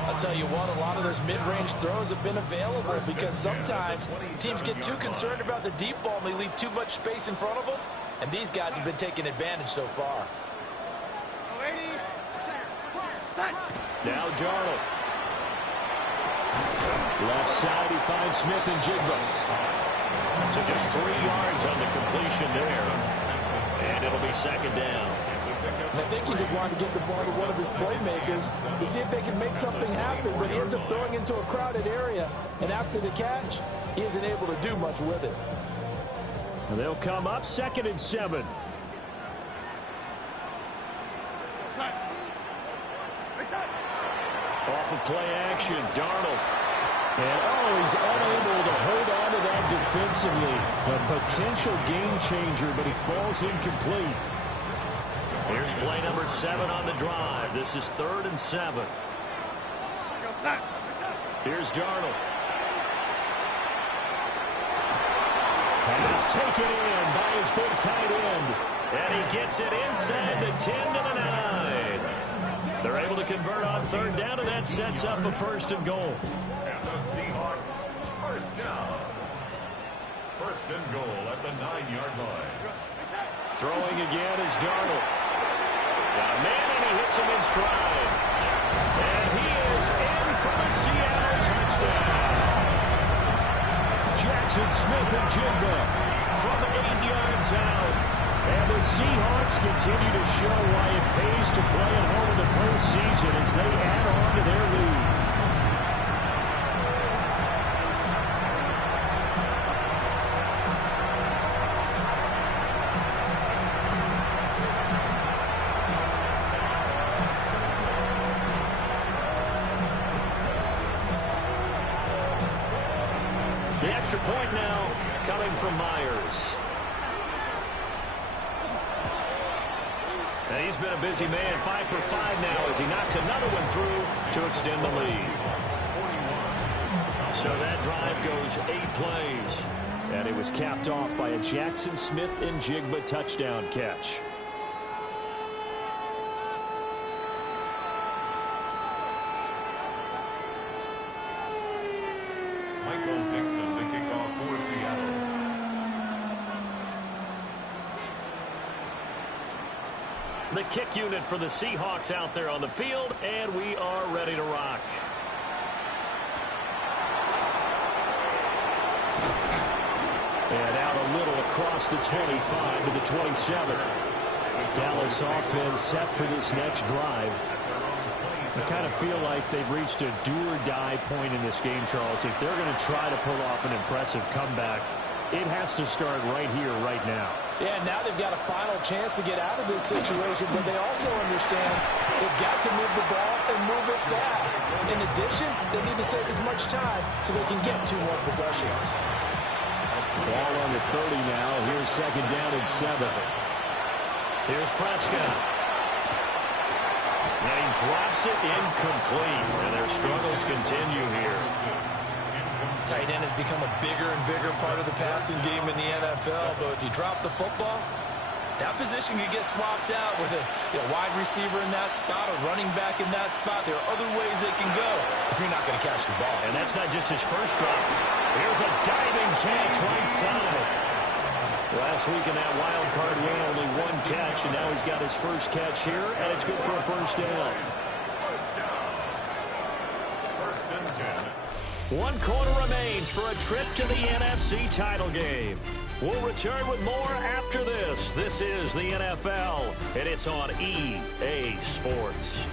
I'll tell you what, a lot of those mid-range throws have been available because sometimes teams get too concerned about the deep ball and they leave too much space in front of them, and these guys have been taking advantage so far. Now Darnold. Left side, he finds Smith-Njigba. So just 3 yards on the completion there, and it'll be second down. And I think he just wanted to get the ball to one of his playmakers to see if they can make something happen, but he ends up throwing into a crowded area, and after the catch, he isn't able to do much with it. And they'll come up second and 7. Off of play action, Darnold. And he's unable to hold on to that defensively. A potential game changer, but he falls incomplete. Here's play number 7 on the drive. This is 3rd and 7. Here's Darnold. Pass taken in by his big tight end. And he gets it inside the 10 to the 9. They're able to convert on 3rd down, and that sets up a 1st and goal. And the Seahawks, first down. 1st and goal at the 9-yard line. Throwing again is Darnold. Got a man, and he hits him in stride. And he is in for the Seattle touchdown. Jackson Smith-Njigba from 8 yards out. And the Seahawks continue to show why it pays to play at home in the postseason as they add on to their lead. The extra point now coming from Myers. And he's been a busy man, 5 for 5 now as he knocks another one through to extend the lead. So that drive goes 8 plays. And it was capped off by a Jackson Smith-Njigba touchdown catch. The kick unit for the Seahawks out there on the field, and we are ready to rock. And out a little across the 25 to the 27. Dallas offense set for this next drive. I kind of feel like they've reached a do-or-die point in this game, Charles. If they're going to try to pull off an impressive comeback, it has to start right here, right now. Yeah, now they've got a final chance to get out of this situation, but they also understand they've got to move the ball and move it fast. In addition, they need to save as much time so they can get 2 more possessions. Ball on the 30 now. Here's second down and 7. Here's Prescott. And he drops it incomplete. And their struggles continue here. Tight end has become a bigger and bigger part of the passing game in the NFL. But if you drop the football, that position could get swapped out with a wide receiver in that spot, a running back in that spot. There are other ways they can go if you're not going to catch the ball. And that's not just his first drop. Here's a diving catch right side. Last week in that wild card win, only 1 catch, and now he's got his first catch here, and it's good for a first down. First and 10. 1 quarter remains for a trip to the NFC title game. We'll return with more after this. This is the NFL, and it's on EA Sports.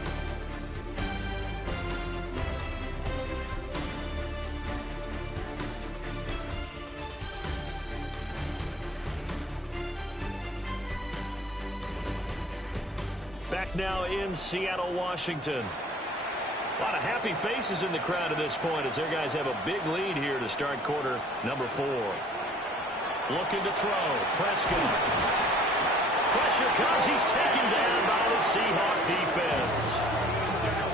Back now in Seattle, Washington. A lot of happy faces in the crowd at this point as their guys have a big lead here to start quarter number 4. Looking to throw. Prescott. Pressure comes. He's taken down by the Seahawks defense.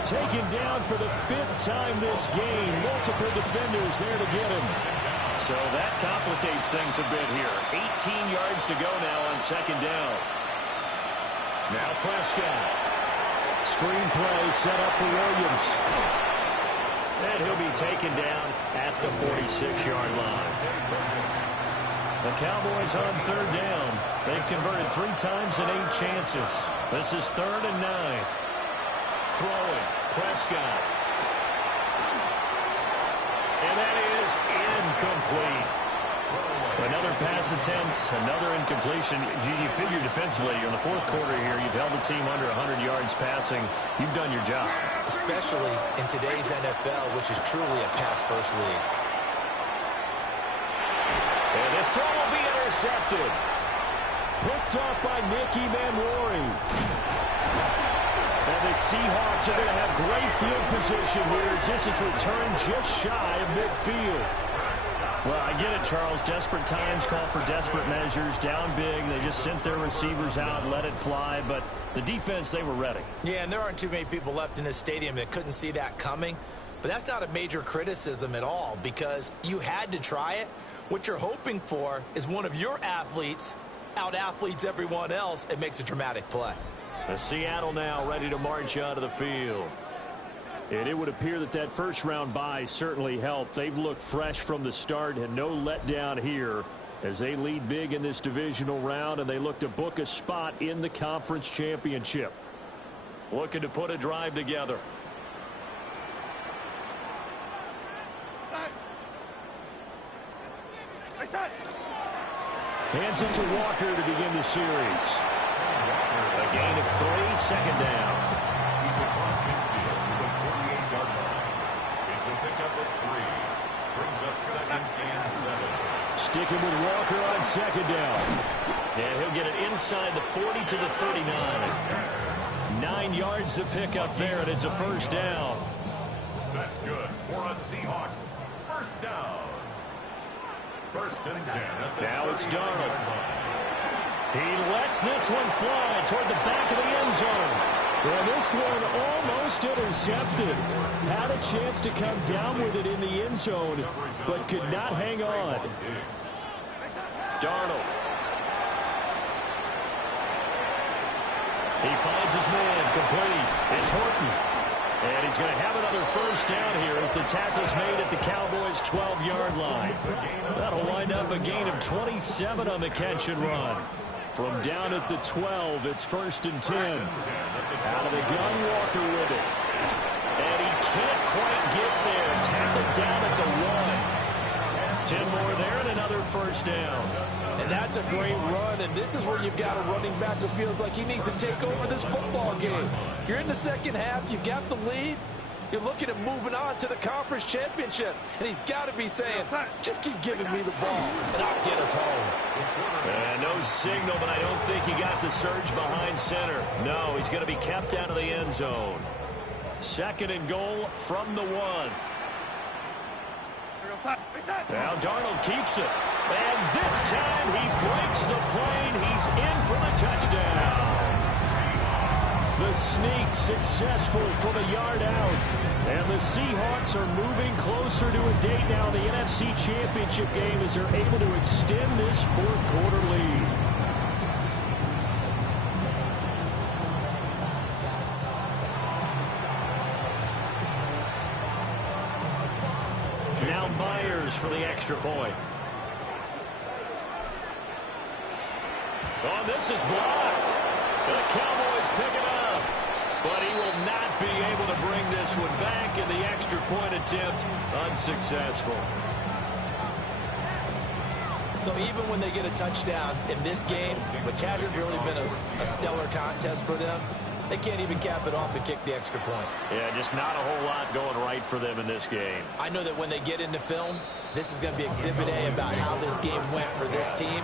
Taken down for the 5th time this game. Multiple defenders there to get him. So that complicates things a bit here. 18 yards to go now on second down. Now Prescott. Screen play set up for Williams. And he'll be taken down at the 46-yard line. The Cowboys on third down. They've converted 3 times and 8 chances. This is 3rd and 9. Throwing. Prescott. And that is incomplete. Another pass attempt, another incompletion. You figure defensively, in the 4th quarter here, you've held the team under 100 yards passing. You've done your job. Especially in today's NFL, which is truly a pass-first league. And this throw will be intercepted. Picked off by Nicky Manwari. And the Seahawks are going to have great field position here as this is returned just shy of midfield. Well, I get it, Charles. Desperate times call for desperate measures. Down big. They just sent their receivers out and let it fly. But the defense, they were ready. Yeah, and there aren't too many people left in this stadium that couldn't see that coming. But that's not a major criticism at all because you had to try it. What you're hoping for is one of your athletes out-athletes everyone else and makes a dramatic play. The Seattle now ready to march out of the field. And it would appear that that first-round bye certainly helped. They've looked fresh from the start and no letdown here as they lead big in this divisional round, and they look to book a spot in the conference championship. Looking to put a drive together. Hands it to Walker to begin the series. A gain of 3, second down. He's across midfield to the 48-yard line. It's a pickup of 3. Brings up 2nd and 7. Sticking with Walker on second down. And he'll get it inside the 40 to the 39. 9 yards to pick up there, and it's a first down. That's good for a Seahawks. First down. First and 10. Now it's Darnold. He lets this one fly toward the back of the end zone. Well, this one almost intercepted. Had a chance to come down with it in the end zone, but could not hang on. Darnold. He finds his man complete. It's Horton. And he's going to have another first down here as the tackle's made at the Cowboys' 12-yard line. That'll wind up a gain of 27 on the catch and run. From down at the 12, it's 1st and 10. Out of the gun, Walker with it. And he can't quite get there. Tackled down at the 1. 10 more there and another first down. And that's a great run, and this is where you've got a running back who feels like he needs to take over this football game. You're in the second half, you've got the lead. You're looking at moving on to the conference championship. And he's got to be saying, just keep giving me the ball, and I'll get us home. And no signal, but I don't think he got the surge behind center. No, he's going to be kept out of the end zone. 2nd and goal from the 1. Now Darnold keeps it. And this time he breaks the plane. He's in for the touchdown. The sneak successful from a yard out. And the Seahawks are moving closer to a date now in the NFC Championship game as they're able to extend this 4th quarter lead. Now Myers for the extra point. Oh, this is blocked. The Cowboys pick it up. But he will not be able to bring this one back, and the extra point attempt unsuccessful. So even when they get a touchdown in this game, which hasn't really been a stellar contest for them, they can't even cap it off and kick the extra point. Yeah, just not a whole lot going right for them in this game. I know that when they get into film, this is going to be Exhibit A about how this game went for this team.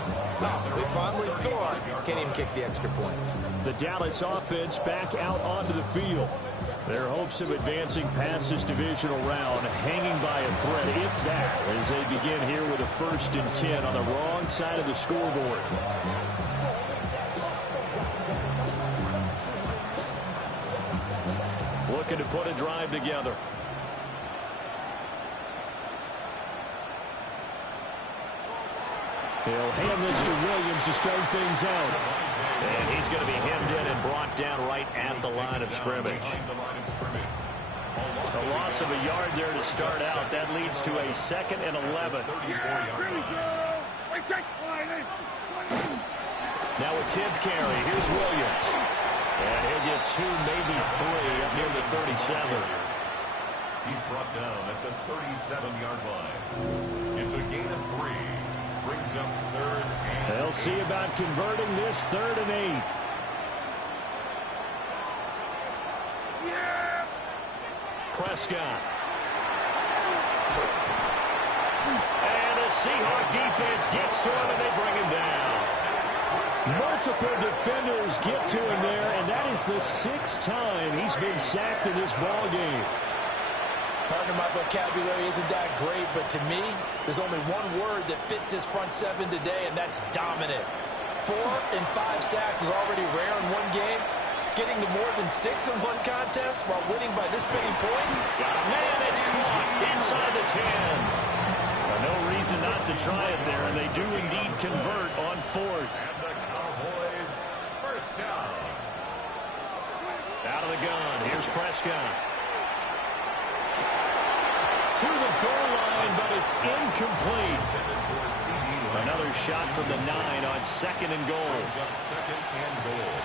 We finally score. Can't even kick the extra point. The Dallas offense back out onto the field. Their hopes of advancing past this divisional round hanging by a thread, if that, as they begin here with a 1st and 10 on the wrong side of the scoreboard. Looking to put a drive together. He'll hand this to Williams to start things out. And he's going to be hemmed in and brought down right at the line of scrimmage. The loss of a yard there to start out. That leads to a 2nd and 11. Now a 10th carry. Here's Williams. And he'll get 2, maybe 3 up near the 37. He's brought down at the 37-yard line. It's a gain of 3. Brings up 3rd and They'll see about converting this 3rd and 8. Prescott. And the Seahawk defense gets to him, and they bring him down. Multiple defenders get to him there, and that is the 6th time he's been sacked in this ball game. Partner, my vocabulary isn't that great, but to me, there's only one word that fits this front 7 today, and that's dominant. 4 and 5 sacks is already rare in one game. Getting to more than 6 in one contest while winning by this many points. Got a man, it's caught inside the 10. No reason not to try it there, and they do indeed convert on 4th. And the Cowboys first down. Out of the gun, here's Prescott. To the goal line, but it's incomplete. Another shot from the 9 on 2nd and goal. Brings up 2nd and goal.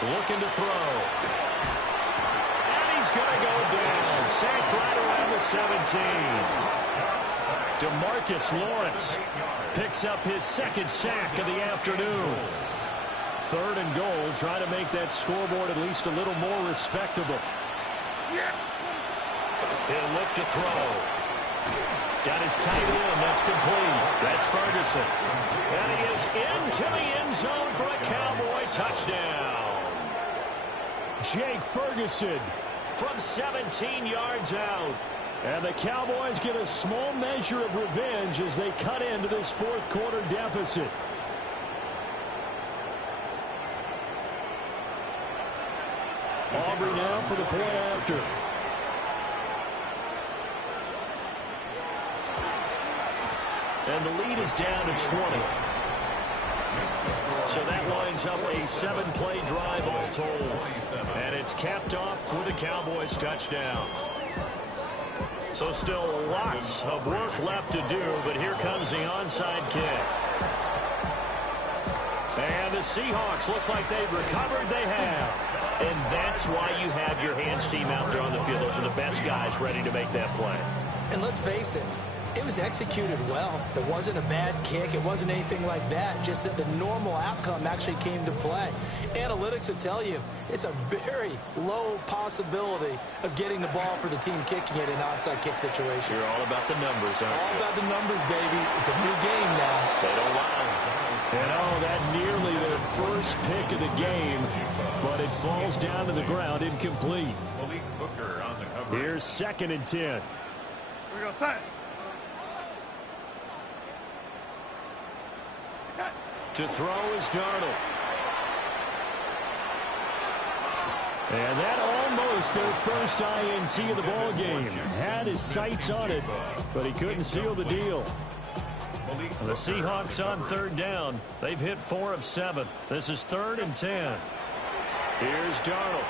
Looking to throw. And he's going to go down. Sacked right around the 17. DeMarcus Lawrence picks up his 2nd sack of the afternoon. 3rd and goal, trying to make that scoreboard at least a little more respectable. He'll look to throw. Got his tight end. That's complete. That's Ferguson. And he is into the end zone for a Cowboy touchdown. Jake Ferguson from 17 yards out. And the Cowboys get a small measure of revenge as they cut into this 4th quarter deficit. Aubrey now for the point after. And the lead is down to 20. So that lines up a 7-play drive all told. And it's capped off with a Cowboys touchdown. So still lots of work left to do, but here comes the onside kick. And the Seahawks, looks like they've recovered. They have. And that's why you have your hands team out there on the field. Those are the best guys ready to make that play. And let's face it, It was executed well. It wasn't a bad kick. It wasn't anything like that. Just that the normal outcome actually came to play. Analytics will tell you it's a very low possibility of getting the ball for the team kicking it in an onside kick situation. You're all about the numbers, aren't you? All about the numbers, baby. It's a new game now. They don't lie. And that nearly their first pick of the game, but it falls down to the ground incomplete. Here's 2nd and 10. Here we go, set. To throw is Darnold. And that almost their first INT of the ball game. Had his sights on it, but he couldn't seal the deal. The Seahawks on 3rd down. They've hit 4 of 7. This is 3rd and 10. Here's Darnold.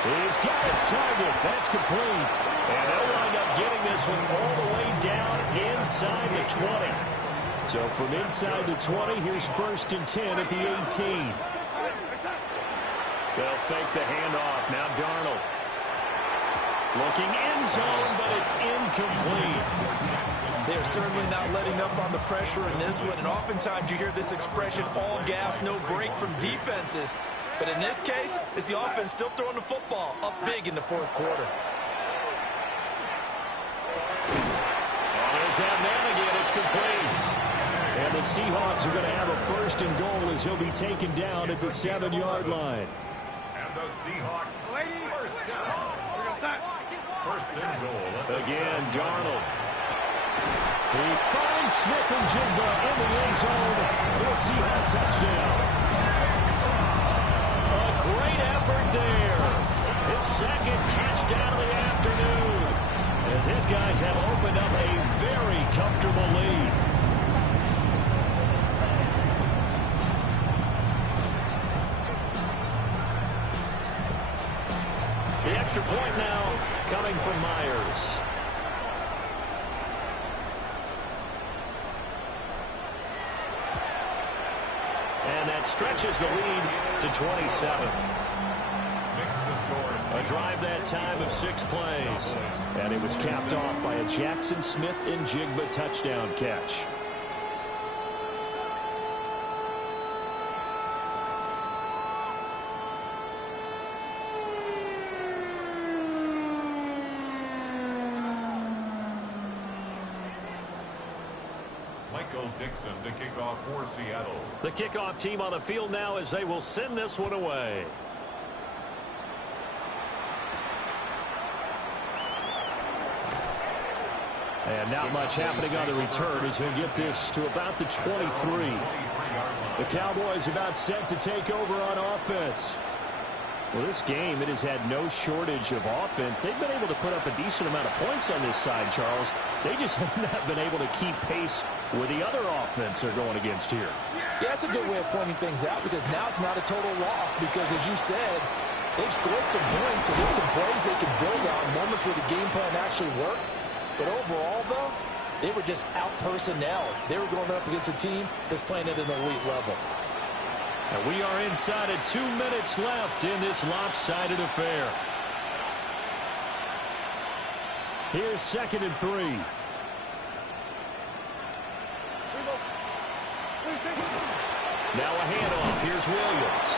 He's got his target. That's complete. And they'll wind up getting this one all the way down inside the 20. So from inside the 20, here's 1st and 10 at the 18. They'll fake the handoff. Now Darnold. Looking end zone, but it's incomplete. They're certainly not letting up on the pressure in this one. And oftentimes you hear this expression, all gas, no break from defenses. But in this case, it's the offense still throwing the football up big in the 4th quarter. There's that man again. It's complete. And the Seahawks are going to have a 1st and goal as he'll be taken down at the 7-yard line. And the Seahawks first down. 1st and goal. Again, Darnold. He finds Smith-Njigba in the end zone for a Seahawks touchdown. A great effort there. His 2nd touchdown of the afternoon. As his guys have opened up a very comfortable lead. The extra point now coming from Myers. And that stretches the lead to 27. A drive that time of 6 plays. And it was capped off by a Jackson Smith-Njigba touchdown catch. Dixon to kick off for Seattle. The kickoff team on the field now as they will send this one away. And not much happening on the return as he'll get this to about the 23. The Cowboys about set to take over on offense. Well, this game, it has had no shortage of offense. They've been able to put up a decent amount of points on this side, Charles. They just have not been able to keep pace with the other offense they're going against here. Yeah, that's a good way of pointing things out because now it's not a total loss because, as you said, they've scored some points and there's some plays they can build on, moments where the game plan actually worked. But overall, though, they were just out-personnel. They were going up against a team that's playing at an elite level. And we are inside of 2 minutes left in this lopsided affair. Here's 2nd and 3. Now a handoff. Here's Williams.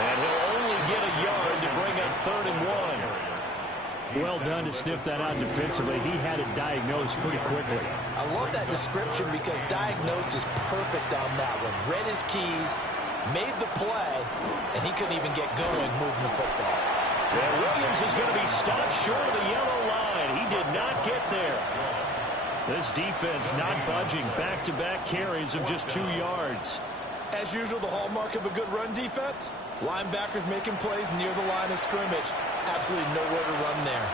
And he'll only get a yard to bring up 3rd and 1. Well done to sniff that out defensively. He had it diagnosed pretty quickly. I love that description because diagnosed is perfect on that one. Read his keys, made the play, and he couldn't even get going moving the football. And Williams is going to be stopped short of the yellow line. He did not get there. This defense not budging. Back-to-back carries of just 2 yards. As usual, the hallmark of a good run defense, linebackers making plays near the line of scrimmage. Absolutely nowhere to run there.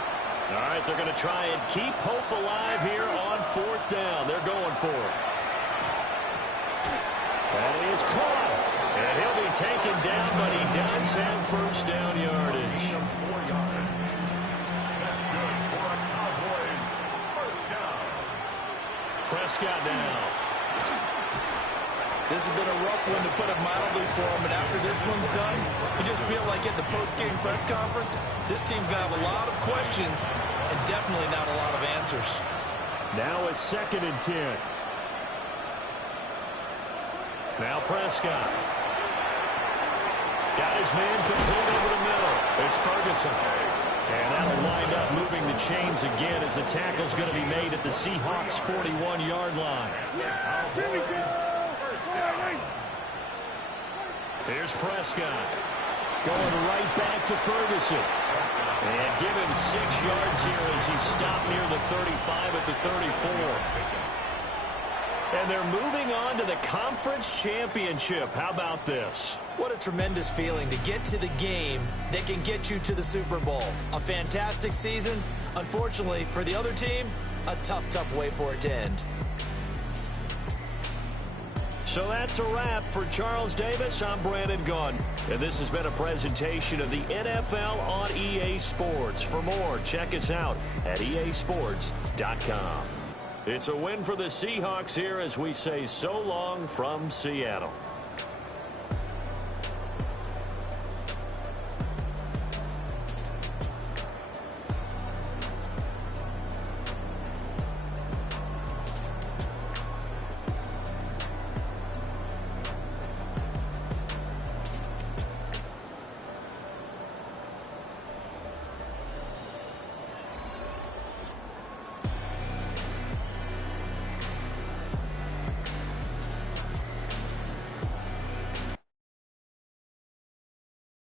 All right, they're going to try and keep hope alive here on 4th down. They're going for it. That is caught. And he'll be taken down, but he does have 1st down yardage. That's good for a Cowboys 1st down. Prescott now. This has been a rough one to put it mildly for him, but after this one's done, you just feel like at the post-game press conference, this team's going to have a lot of questions and definitely not a lot of answers. Now a 2nd and 10. Now Prescott. Got his man complete over the middle. It's Ferguson. And that'll wind up moving the chains again as the tackle's going to be made at the Seahawks' 41-yard line. Here's Prescott. Going right back to Ferguson. And give him 6 yards here as he stopped near the 35 at the 34. And they're moving on to the conference championship. How about this? What a tremendous feeling to get to the game that can get you to the Super Bowl. A fantastic season. Unfortunately, for the other team, a tough way for it to end. So that's a wrap for Charles Davis. I'm Brandon Gaudin. And this has been a presentation of the NFL on EA Sports. For more, check us out at easports.com. It's a win for the Seahawks here as we say so long from Seattle.